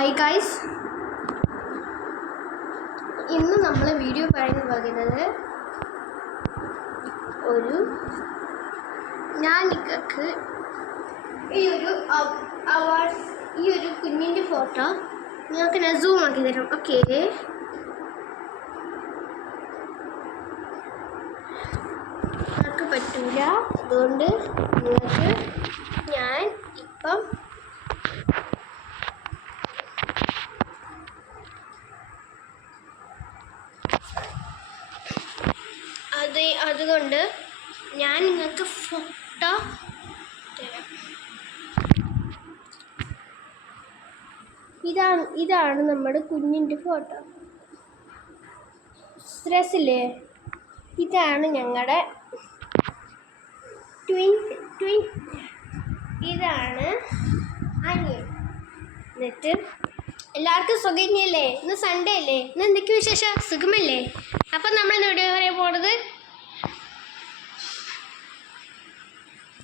Hi guys, ഇന്ന് നമ്മൾ video പറയുന്നത് ഞാൻ നിങ്ങൾക്ക് ഈ ഒരു കുഞ്ഞിൻ്റെ ഫോട്ടോ നിങ്ങൾക്ക് ഞാൻ സൂം ആക്കി തരാം. ഓക്കെ, നിങ്ങൾക്ക് പറ്റൂല, അതുകൊണ്ട് നിങ്ങൾക്ക് ഞാൻ ഇപ്പം അതുകൊണ്ട് ഞാൻ നിങ്ങൾക്ക് ഫോട്ടോ തരാം. ഇതാണ് നമ്മുടെ കുഞ്ഞിൻ്റെ ഫോട്ടോ. സ്ട്രെസ്സില്ലേ? ഇതാണ് ഞങ്ങളുടെ ട്വിൻ ഇതാണ് അനിയൻ. എന്നിട്ട് എല്ലാവർക്കും സുഖമല്ലേ? ഇന്ന് സൺഡേ അല്ലേ? ഇന്ന് എന്തൊക്കെ വിശേഷം? സുഖമല്ലേ? അപ്പം നമ്മൾ ഇന്ന് ഇവിടെ പറയാൻ പോണത്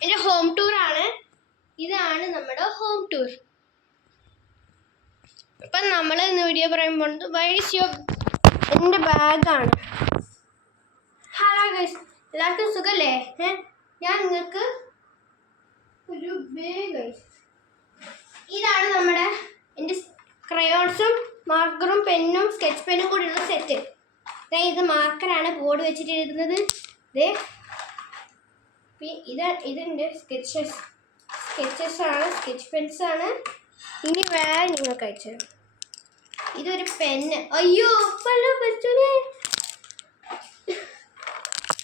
എൻ്റെ ഹോം ടൂറാണ്. ഇതാണ് നമ്മുടെ ഹോം ടൂർ. അപ്പം നമ്മൾ ഇന്ന് വീഡിയോ പറയാൻ പോകുന്നത് എൻ്റെ ബാഗാണ്. ഹലോ ഗൈസ്, എല്ലാവർക്കും സുഖമല്ലേ? ഞാൻ നിങ്ങൾക്ക് ഒരു ബാഗ്, ഇതാണ് നമ്മുടെ എൻ്റെ ക്രയോൺസും മാർക്കറും പെന്നും സ്കെച്ച് പെന്നും കൂടിയുള്ള സെറ്റ്. ഇത് മാർക്കറാണ്, ബോർഡ് വെച്ചിട്ട് എഴുതുന്നത്. ഇതെൻ്റെ സ്കെച്ചസാണ്, സ്കെച്ച് പെൻസാണ്. ഇനി വേറെ നിങ്ങൾക്ക് അയച്ചു. ഇതൊരു പെന്ന്. അയ്യോ പറ്റൂലേ.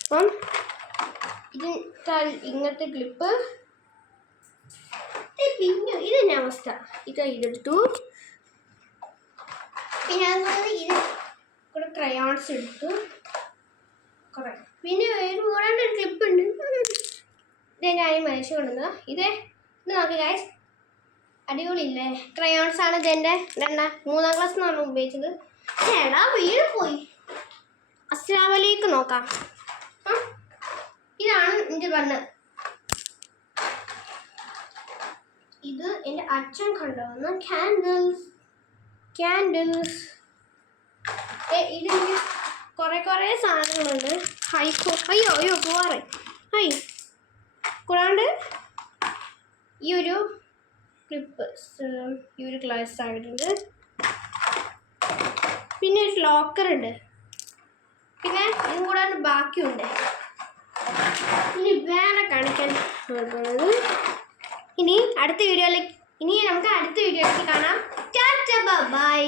അപ്പം ഇങ്ങനത്തെ ക്ലിപ്പ്. പിന്നെ ഇതെന്നെ അവസ്ഥ. ഇതെടുത്തു. പിന്നെ അതുപോലെ ഇത് കൂടെ ക്രയോൺസ് എടുത്തു കുറേ. പിന്നെ മൂന്നാണ്ട് ഒരു ക്ലിപ്പ് ഉണ്ട്. ഇതെൻ്റെ ആയി മനുഷ്യ കൊണ്ടുവന്നത്. ഇത് നോക്കി ഗൈസ്, അടിപൊളിയില്ലേ? ക്രയോൺസ് ആണ്. ഇതെൻ്റെ 3ാം ക്ലാസ് എന്നാണ് ഉപയോഗിച്ചത്. ചേടാ വീട് പോയി. അസ്സലാമലൈക്കും. നോക്കാം. ഇതാണ് എൻ്റെ ബണ്ണ്. ഇത് എൻ്റെ അച്ഛൻ കൊണ്ടുവന്ന ക്യാൻഡിൽസ്. ഇതിന് കുറേ സാധനങ്ങളുണ്ട്. അയ്യോ പോവാറേ. കൂടാണ്ട് ഈ ഒരു ക്ലിപ്പ്, ഈ ഒരു ഗ്ലാസ് ആയിട്ടുണ്ട്. പിന്നെ ഒരു ലോക്കറുണ്ട്. പിന്നെ ഇതും കൂടാണ്ട് ബാക്കിയുണ്ട്. ഇനി വേറെ കാണിക്കാൻ പോകുന്നത് നമുക്ക് അടുത്ത വീഡിയോയിലേക്ക് കാണാം. ടാറ്റ ബൈ.